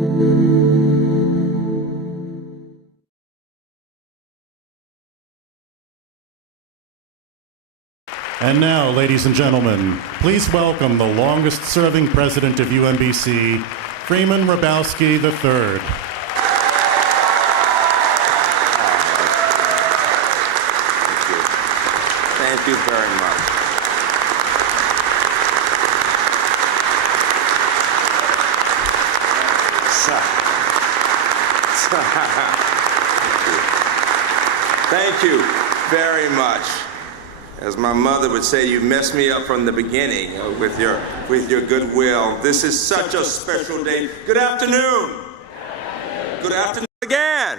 And now, ladies and gentlemen, please welcome the longest-serving president of UMBC, Freeman Hrabowski III. Thank you very much. Thank you very much. As my mother would say, you messed me up from the beginning with your goodwill. This is such a special day. Good afternoon. Good afternoon again.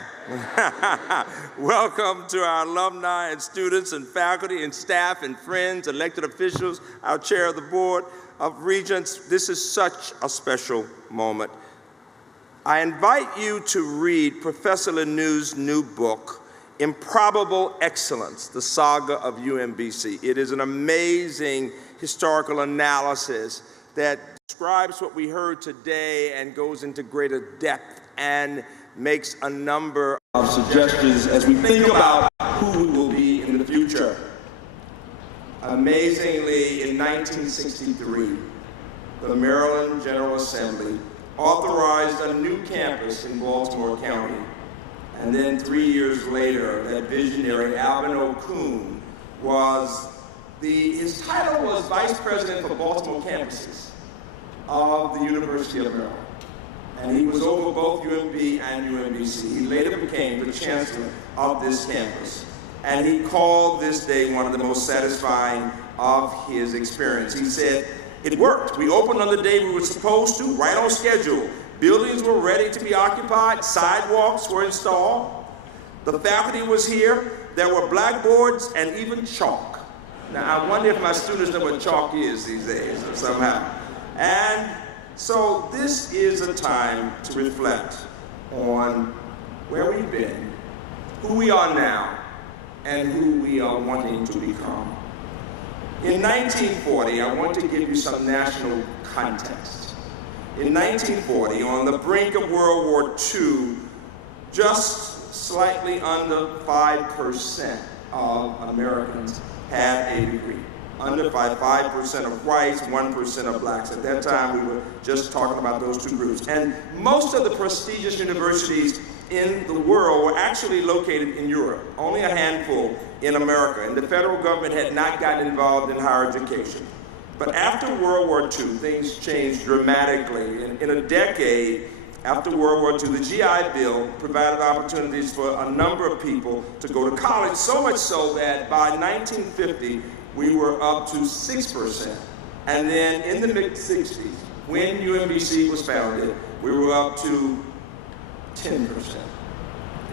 Welcome to our alumni and students and faculty and staff and friends, elected officials, our chair of the Board of Regents. This is such a special moment. I invite you to read Professor Lanou's new book, Improbable Excellence, the Saga of UMBC. It is an amazing historical analysis that describes what we heard today and goes into greater depth and makes a number of suggestions as we think about who we will be in the future. Amazingly, in 1963, the Maryland General Assembly authorized a new campus in Baltimore County. And then 3 years later, that visionary, Alvin O'Coon, his title was Vice President for Baltimore campuses of the University of Maryland. And he was over both UMB and UMBC. He later became the chancellor of this campus. And he called this day one of the most satisfying of his experience. He said, "It worked. We opened on the day we were supposed to, right on schedule. Buildings were ready to be occupied, sidewalks were installed, the faculty was here, there were blackboards and even chalk." Now I wonder if my students know what chalk is these days, somehow. And so this is a time to reflect on where we've been, who we are now, and who we are wanting to become. In 1940, I want to give you some national context. In 1940, on the brink of World War II, just slightly under 5% of Americans had a degree. Under 5% of whites, 1% of blacks. At that time, we were just talking about those two groups. And most of the prestigious universities in the world were actually located in Europe, only a handful in America. And the federal government had not gotten involved in higher education. But after World War II, things changed dramatically. In a decade after World War II, the GI Bill provided opportunities for a number of people to go to college, so much so that by 1950, we were up to 6%. And then in the mid-60s, when UMBC was founded, we were up to 10%.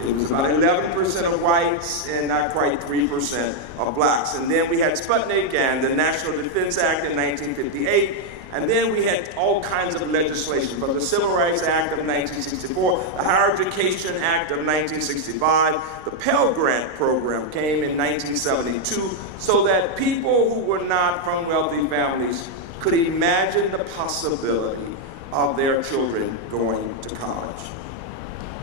It was about 11% of whites and not quite 3% of blacks. And then we had Sputnik and the National Defense Act in 1958. And then we had all kinds of legislation, from the Civil Rights Act of 1964, the Higher Education Act of 1965, the Pell Grant program came in 1972, so that people who were not from wealthy families could imagine the possibility of their children going to college.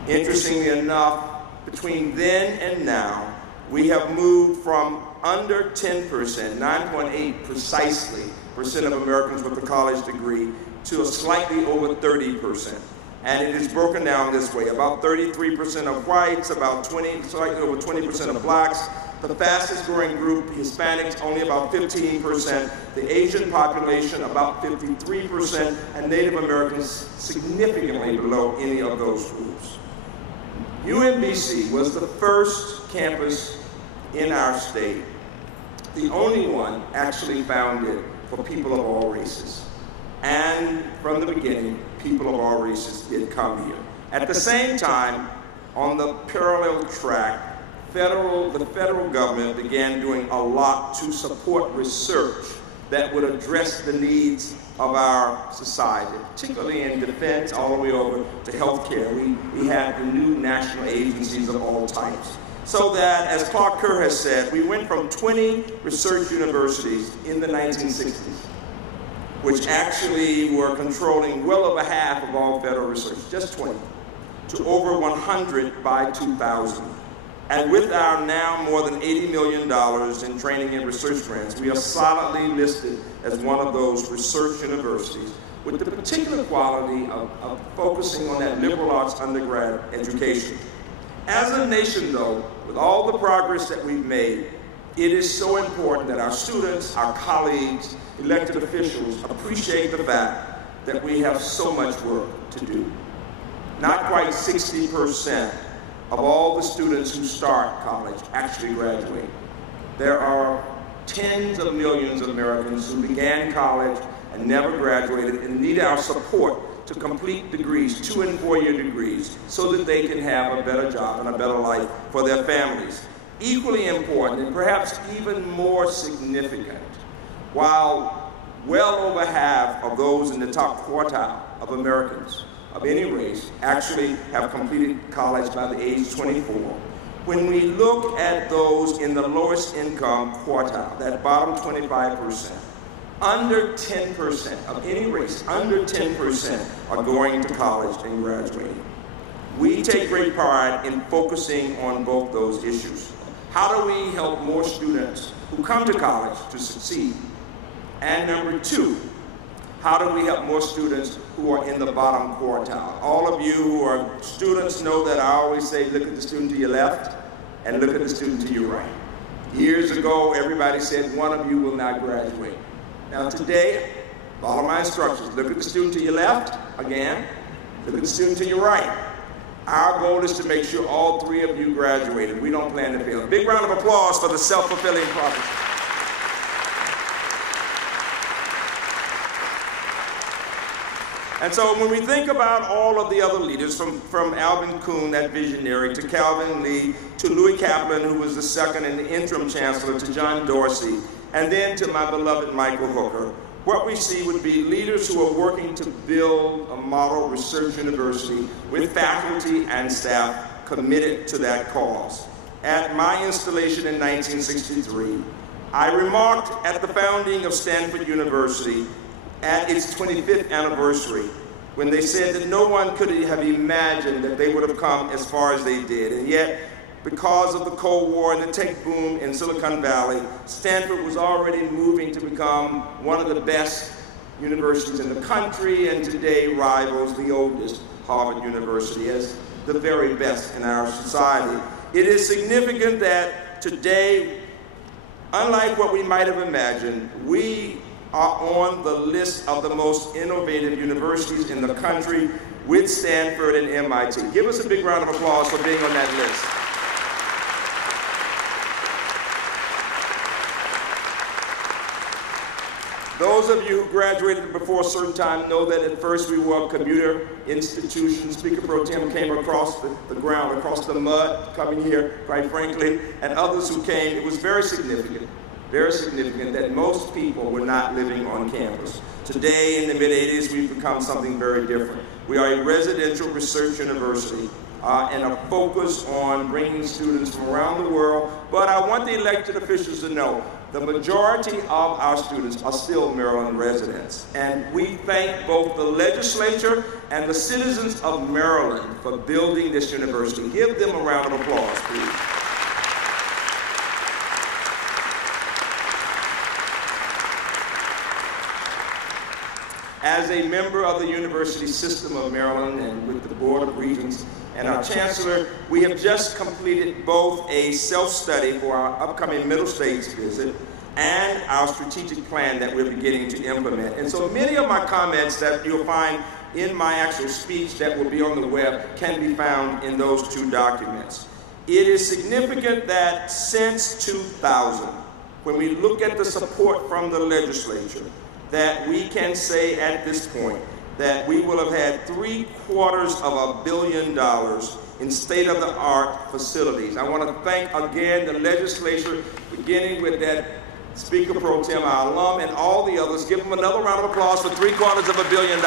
Interestingly enough, between then and now, we have moved from under 10%, 9.8 precisely, % of Americans with a college degree, to a slightly over 30%. And it is broken down this way: about 33% of whites, about slightly over 20% of blacks. The fastest growing group, Hispanics, only about 15%. The Asian population, about 53%, and Native Americans significantly below any of those groups. UMBC was the first campus in our state, the only one actually founded for people of all races. And from the beginning, people of all races did come here. At the same time, on the parallel track, the federal government began doing a lot to support research that would address the needs of our society, particularly in defense, all the way over to healthcare. We had the new national agencies of all types. So that, as Clark Kerr has said, we went from 20 research universities in the 1960s which actually were controlling well over half of all federal research, just 20, to over 100 by 2000. And with our now more than $80 million in training and research grants, we are solidly listed as one of those research universities with the particular quality of focusing on that liberal arts undergrad education. As a nation, though, with all the progress that we've made, it is so important that our students, our colleagues, elected officials appreciate the fact that we have so much work to do. Not quite 60% of all the students who start college actually graduate. There are tens of millions of Americans who began college and never graduated and need our support to complete degrees, 2- and 4-year degrees, so that they can have a better job and a better life for their families. Equally important, and perhaps even more significant, while well over half of those in the top quartile of Americans of any race actually have completed college by the age of 24. When we look at those in the lowest income quartile, that bottom 25%, under 10% of any race, under 10% are going to college and graduating. We take great pride in focusing on both those issues. How do we help more students who come to college to succeed? And number two, how do we help more students who are in the bottom quartile? All of you who are students know that I always say, look at the student to your left and look at the student to your right. Years ago, everybody said one of you will not graduate. Now today, follow my instructions. Look at the student to your left, again. Look at the student to your right. Our goal is to make sure all three of you graduated. We don't plan to fail. A big round of applause for the self-fulfilling prophecy. And so when we think about all of the other leaders, from Alvin Kuhn, that visionary, to Calvin Lee, to Louis Kaplan, who was the second and the interim chancellor, to John Dorsey, and then to my beloved Michael Hooker, what we see would be leaders who are working to build a model research university with faculty and staff committed to that cause. At my installation in 1963, I remarked at the founding of Stanford University at its 25th anniversary, when they said that no one could have imagined that they would have come as far as they did. And yet, because of the Cold War and the tech boom in Silicon Valley, Stanford was already moving to become one of the best universities in the country, and today rivals the oldest Harvard University as the very best in our society. It is significant that today, unlike what we might have imagined, we are on the list of the most innovative universities in the country with Stanford and MIT. Give us a big round of applause for being on that list. Those of you who graduated before a certain time know that at first we were a commuter institution. Speaker Pro Tem came across the ground, across the mud, coming here, quite frankly, and others who came. It was very significant that most people were not living on campus. Today, in the mid-'80s, we've become something very different. We are a residential research university and are focused on bringing students from around the world. But I want the elected officials to know the majority of our students are still Maryland residents. And we thank both the legislature and the citizens of Maryland for building this university. Give them a round of applause, please. As a member of the University System of Maryland and with the Board of Regents and our Chancellor, we have just completed both a self-study for our upcoming Middle States visit and our strategic plan that we're beginning to implement. And so many of my comments that you'll find in my actual speech that will be on the web can be found in those two documents. It is significant that since 2000, when we look at the support from the legislature, that we can say at this point that we will have had $750 million in state-of-the-art facilities. I want to thank again the legislature, beginning with that Speaker Pro Tem, our alum, and all the others. Give them another round of applause for $750 million.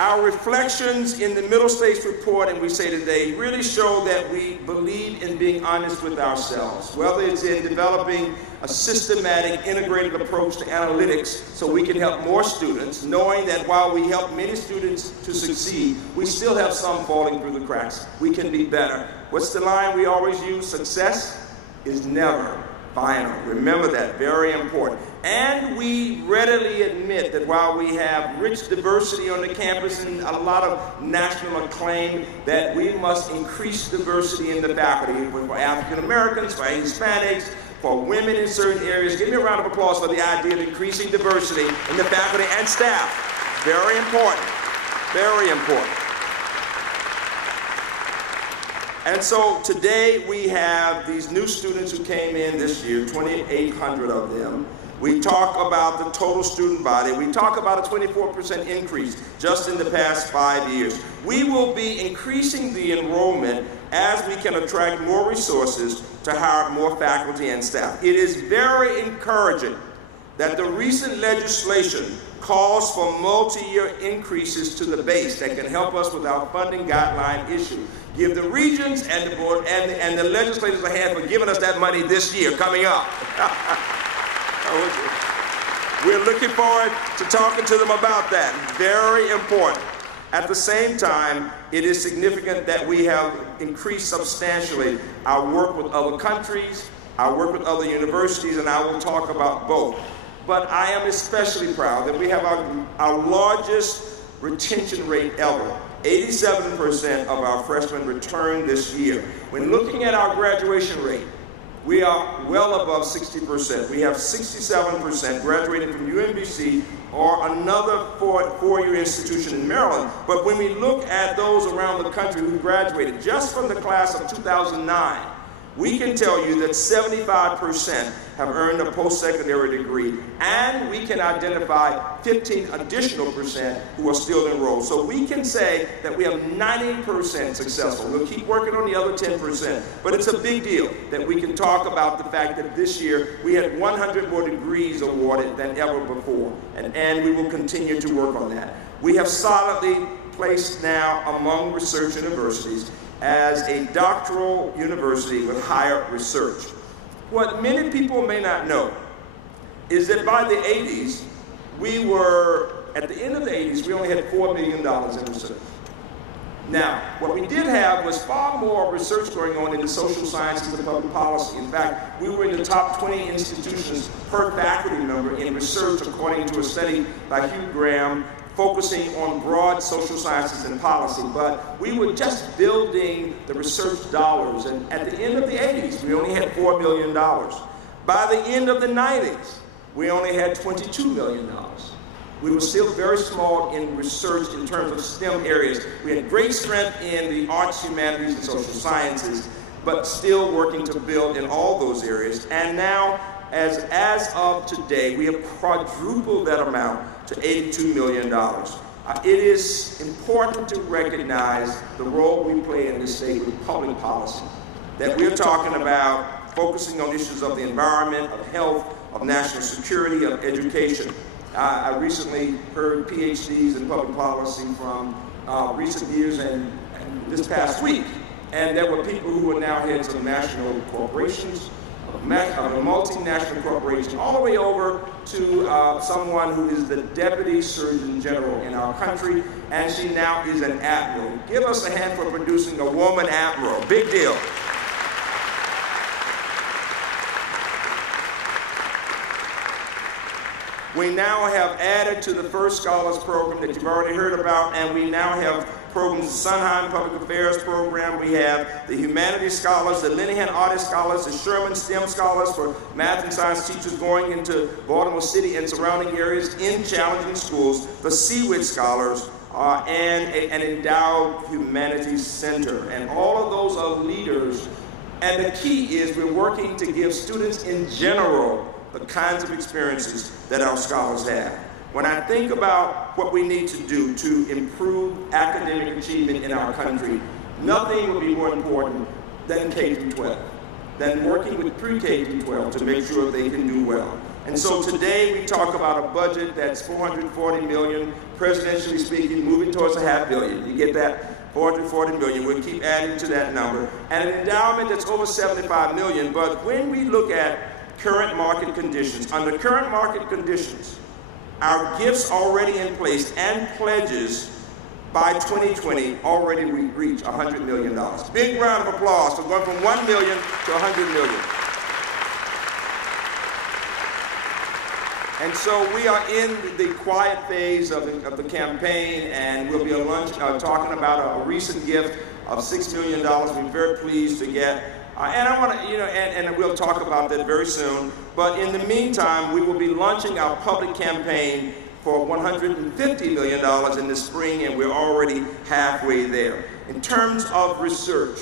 Our reflections in the Middle States report, and we say today, really show that we believe in being honest with ourselves, whether it's in developing a systematic, integrated approach to analytics so we can help more students, knowing that while we help many students to succeed, we still have some falling through the cracks. We can be better. What's the line we always use? Success is never final. Remember that, very important. And we readily admit that while we have rich diversity on the campus and a lot of national acclaim, that we must increase diversity in the faculty for African Americans, for Hispanics, for women in certain areas. Give me a round of applause for the idea of increasing diversity in the faculty and staff. Very important, very important. And so today we have these new students who came in this year, 2,800 of them. We talk about the total student body. We talk about a 24% increase just in the past 5 years. We will be increasing the enrollment as we can attract more resources to hire more faculty and staff. It is very encouraging that the recent legislation calls for multi-year increases to the base that can help us with our funding guideline issue. Give the regions and the board and the legislators a hand for giving us that money this year coming up. We're looking forward to talking to them about that. Very important. At the same time, it is significant that we have increased substantially our work with other countries, our work with other universities, and I will talk about both. But I am especially proud that we have our largest retention rate ever. 87% of our freshmen returned this year. When looking at our graduation rate, we are well above 60%. We have 67% graduating from UMBC or another four-year institution in Maryland. But when we look at those around the country who graduated just from the class of 2009, we can tell you that 75% have earned a post-secondary degree, and we can identify 15 additional percent who are still enrolled. So we can say that we have 90% successful. We'll keep working on the other 10%, but it's a big deal that we can talk about the fact that this year we had 100 more degrees awarded than ever before, and we will continue to work on that. We have solidly placed now among research universities as a doctoral university with higher research. What many people may not know is that by the 80s, at the end of the 80s, we only had $4 million in research. Now, what we did have was far more research going on in the social sciences and public policy. In fact, we were in the top 20 institutions per faculty member in research, according to a study by Hugh Graham, focusing on broad social sciences and policy, but we were just building the research dollars, and at the end of the 80s, we only had $4 million. By the end of the 90s, we only had $22 million. We were still very small in research in terms of STEM areas. We had great strength in the arts, humanities, and social sciences, but still working to build in all those areas. And now, as of today, we have quadrupled that amount to $82 million. It is important to recognize the role we play in this state with public policy, that we're talking about focusing on issues of the environment, of health, of national security, of education. I recently heard PhDs in public policy from recent years and this past week, and there were people who are now heads of national corporations, of a multinational corporation, all the way over to someone who is the Deputy Surgeon General in our country, and she now is an admiral. Give us a hand for producing a woman admiral. Big deal. We now have added to the First Scholars Program that you've already heard about, and we now have programs, the Sondheim Public Affairs Program. We have the Humanities Scholars, the Linehan Artist Scholars, the Sherman STEM Scholars for math and science teachers going into Baltimore City and surrounding areas in challenging schools, the civic Scholars, and an endowed humanities center. And all of those are leaders. And the key is we're working to give students in general the kinds of experiences that our scholars have. When I think about what we need to do to improve academic achievement in our country, nothing would be more important than K-12, than working with pre-K-12 to make sure they can do well. And so today we talk about a budget that's $440 million, presidentially speaking, moving towards $500 million. You get that? $440 million. We'll keep adding to that number. And an endowment that's over $75 million. But when we look at current market conditions, under current market conditions, our gifts already in place and pledges by 2020 already reach $100 million. Big round of applause for going from $1 million to $100 million. And so we are in the quiet phase of the campaign, and we'll be talking about a recent gift of $6 million. We're very pleased to get. And I want to, and we'll talk about that very soon. But in the meantime, we will be launching our public campaign for $150 million in the spring, and we're already halfway there. In terms of research,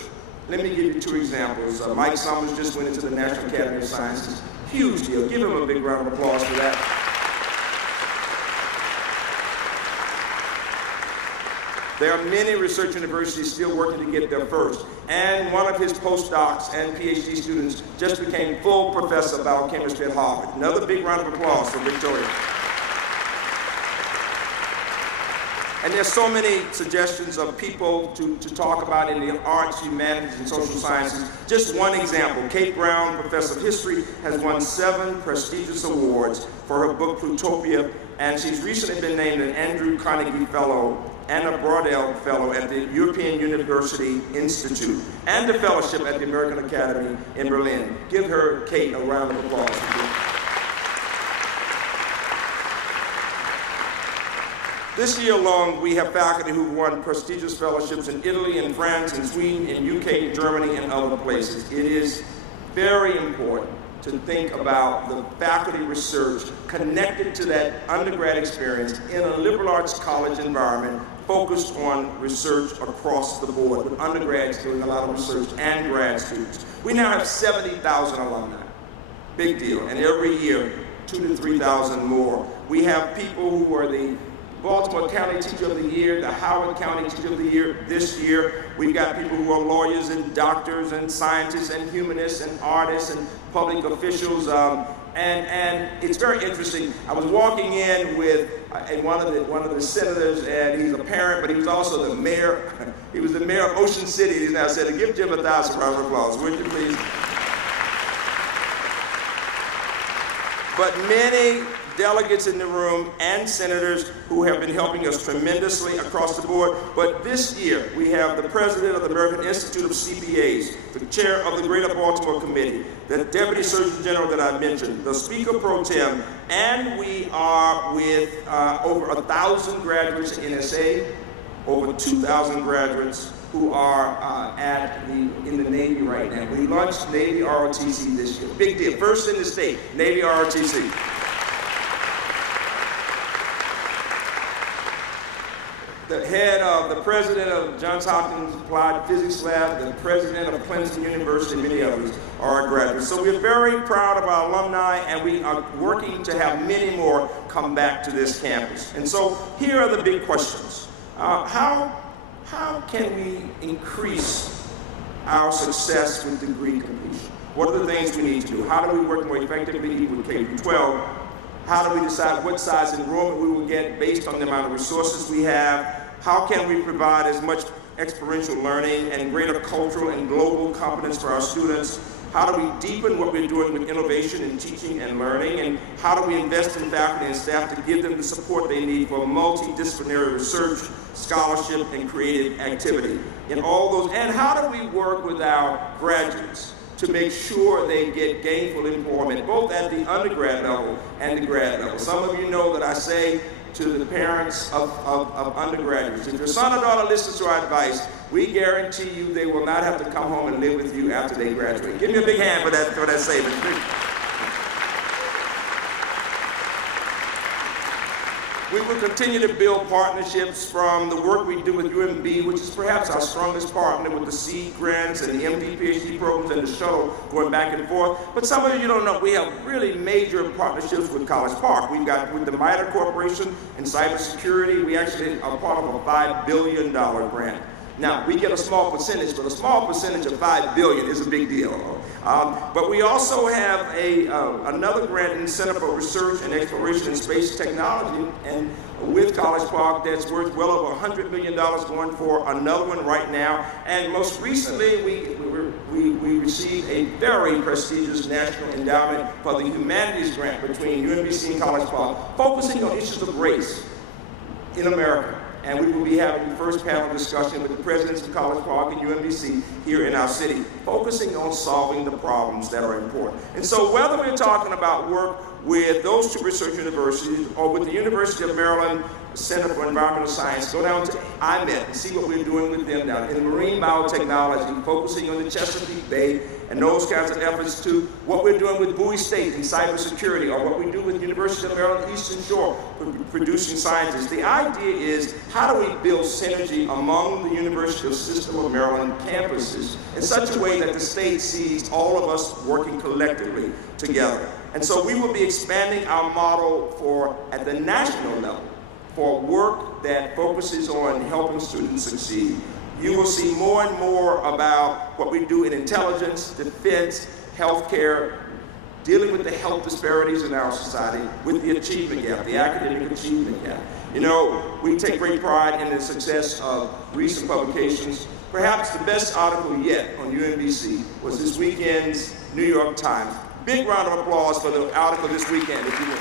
let me give you two examples. Mike Summers just went into the National Academy of Sciences. Huge deal. Give him a big round of applause for that. There are many research universities still working to get there first. And one of his postdocs and PhD students just became full professor of biochemistry at Harvard. Another big round of applause for Victoria. And there's so many suggestions of people to talk about in the arts, humanities, and social sciences. Just one example, Kate Brown, professor of history, has won 7 prestigious awards for her book Plutopia, and she's recently been named an Andrew Carnegie Fellow and a Brodel Fellow at the European University Institute, and a fellowship at the American Academy in Berlin. Give her, Kate, a round of applause. This year alone, we have faculty who've won prestigious fellowships in Italy and France and Sweden and UK, Germany, and other places. It is very important to think about the faculty research connected to that undergrad experience in a liberal arts college environment focused on research across the board, with undergrads doing a lot of research and grad students. We now have 70,000 alumni. Big deal. And every year, 2,000 to 3,000 more. We have people who are the Baltimore County Teacher of the Year, the Howard County Teacher of the Year this year. We've got people who are lawyers and doctors and scientists and humanists and artists and public officials. And it's very interesting. I was walking in with one of the senators, and he's a parent, but he was also the mayor. He was the mayor of Ocean City. He's now said, give Jim 1,000 round of applause, would you please? But many delegates in the room and senators who have been helping us tremendously across the board. But this year, we have the president of the American Institute of CPAs, the chair of the Greater Baltimore Committee, the deputy surgeon general that I mentioned, the speaker pro tem, and we are with over 1,000 graduates in NSA, over 2,000 graduates who are in the Navy right now. We launched Navy ROTC this year. Big deal. First in the state, Navy ROTC. The president of Johns Hopkins Applied Physics Lab, the president of Clemson University, and many others are our graduates. So we're very proud of our alumni, and we are working to have many more come back to this campus. And so here are the big questions. How can we increase our success with degree completion? What are the things we need to do? How do we work more effectively with K-12? How do we decide what size enrollment we will get based on the amount of resources we have? How can we provide as much experiential learning and greater cultural and global competence for our students? How do we deepen what we're doing with innovation in teaching and learning? And how do we invest in faculty and staff to give them the support they need for multidisciplinary research, scholarship, and creative activity? In all those, and how do we work with our graduates to make sure they get gainful employment, both at the undergrad level and the grad level? Some of you know that I say to the parents of undergraduates, if your son or daughter listens to our advice, we guarantee you they will not have to come home and live with you after they graduate. Give me a big hand for that statement. We will continue to build partnerships from the work we do with UMB, which is perhaps our strongest partner, with the seed grants and the MD PhD programs and the shuttle going back and forth. But some of you don't know, we have really major partnerships with College Park. We've got with the MITRE Corporation in cybersecurity. We actually are part of a $5 billion grant. Now, we get a small percentage, but a small percentage of $5 billion is a big deal. But we also have another grant in the Center for Research and Exploration in Space Technology, and with College Park, that's worth well over $100 million, going for another one right now. And most recently, we received a very prestigious National Endowment for the Humanities grant between UMBC and College Park, focusing on issues of race in America. And we will be having the first panel discussion with the presidents of College Park and UMBC here in our city, focusing on solving the problems that are important. And so whether we're talking about work with those two research universities or with the University of Maryland Center for Environmental Science, go down to IMET and see what we're doing with them now in marine biotechnology, focusing on the Chesapeake Bay and those kinds of efforts, to what we're doing with Bowie State in cybersecurity, or what we do with the University of Maryland Eastern Shore for producing scientists. The idea is, how do we build synergy among the University of System of Maryland campuses in such a way that the state sees all of us working collectively together? And so we will be expanding our model at the national level for work that focuses on helping students succeed. You will see more and more about what we do in intelligence, defense, healthcare, dealing with the health disparities in our society, with the achievement gap, the academic achievement gap. You know, we take great pride in the success of recent publications. Perhaps the best article yet on UMBC was this weekend's New York Times. Big round of applause for the article this weekend, if you will.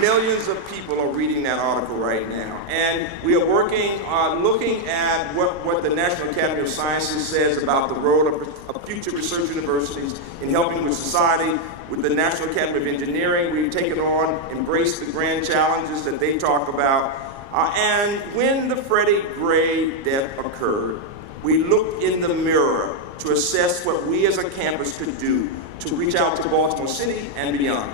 Millions of people are reading that article right now. And we are working on looking at what the National Academy of Sciences says about the role of future research universities in helping with society. With the National Academy of Engineering, we've taken on, embraced the grand challenges that they talk about. And when the Freddie Gray death occurred, we looked in the mirror to assess what we as a campus could do to reach out to Baltimore City and beyond,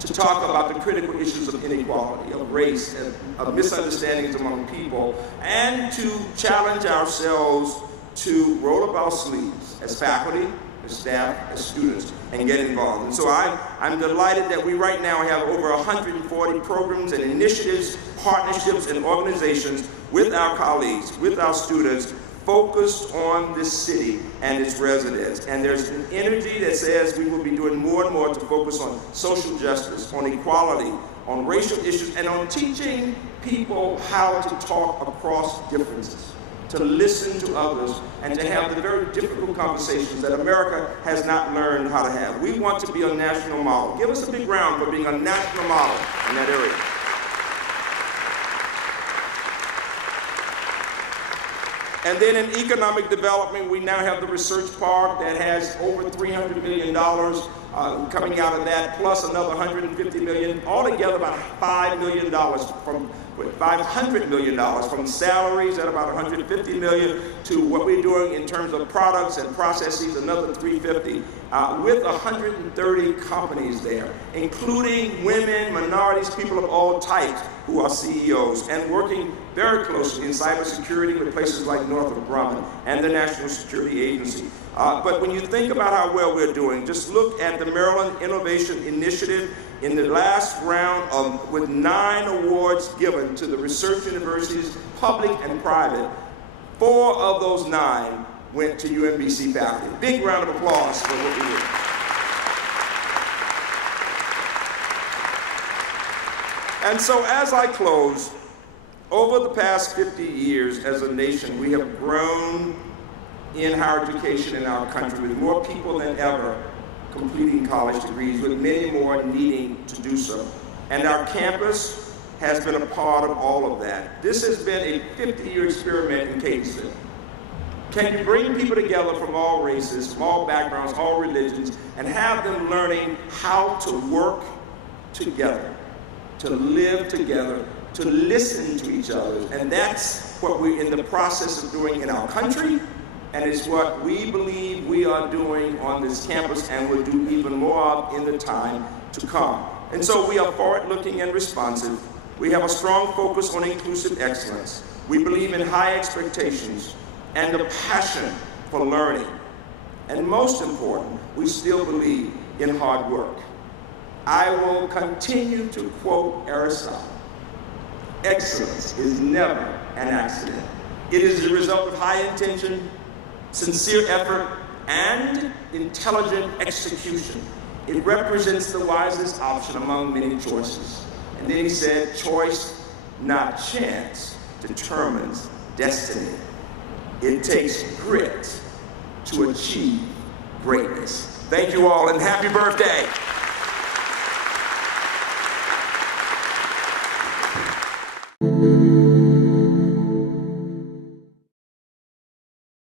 to talk about the critical issues of inequality, of race, and of misunderstandings among people, and to challenge ourselves to roll up our sleeves as faculty, as staff, as students, and get involved. And so I'm delighted that we right now have over 140 programs and initiatives, partnerships, and organizations with our colleagues, with our students, focused on this city and its residents. And there's an energy that says we will be doing more and more to focus on social justice, on equality, on racial issues, and on teaching people how to talk across differences, to listen to others, and to have the very difficult conversations that America has not learned how to have. We want to be a national model. Give us a big round for being a national model in that area. And then in economic development, we now have the research park that has over $300 million coming out of that, plus another $150 million, altogether about $500 million from salaries at about $150 million to what we're doing in terms of products and processes, another $350, with 130 companies there, including women, minorities, people of all types who are CEOs, and working very closely in cybersecurity with places like Northrop Grumman and the National Security Agency. But when you think about how well we're doing, just look at the Maryland Innovation Initiative. In the last round, with 9 awards given to the research universities, public and private, 4 of those 9 went to UMBC faculty. Big round of applause for what we did. And so as I close, over the past 50 years as a nation, we have grown in higher education in our country with more people than ever completing college degrees, with many more needing to do so. And our campus has been a part of all of that. This has been a 50-year experiment in Catonsville. Can you bring people together from all races, from all backgrounds, all religions, and have them learning how to work together, to live together, to listen to each other? And that's what we're in the process of doing in our country, and it's what we believe we are doing on this campus and will do even more of in the time to come. And so we are forward-looking and responsive. We have a strong focus on inclusive excellence. We believe in high expectations and the passion for learning. And most important, we still believe in hard work. I will continue to quote Aristotle: excellence is never an accident. It is the result of high intention, sincere effort, and intelligent execution. It represents the wisest option among many choices. And then he said, choice, not chance, determines destiny. It takes grit to achieve greatness. Thank you all, and happy birthday.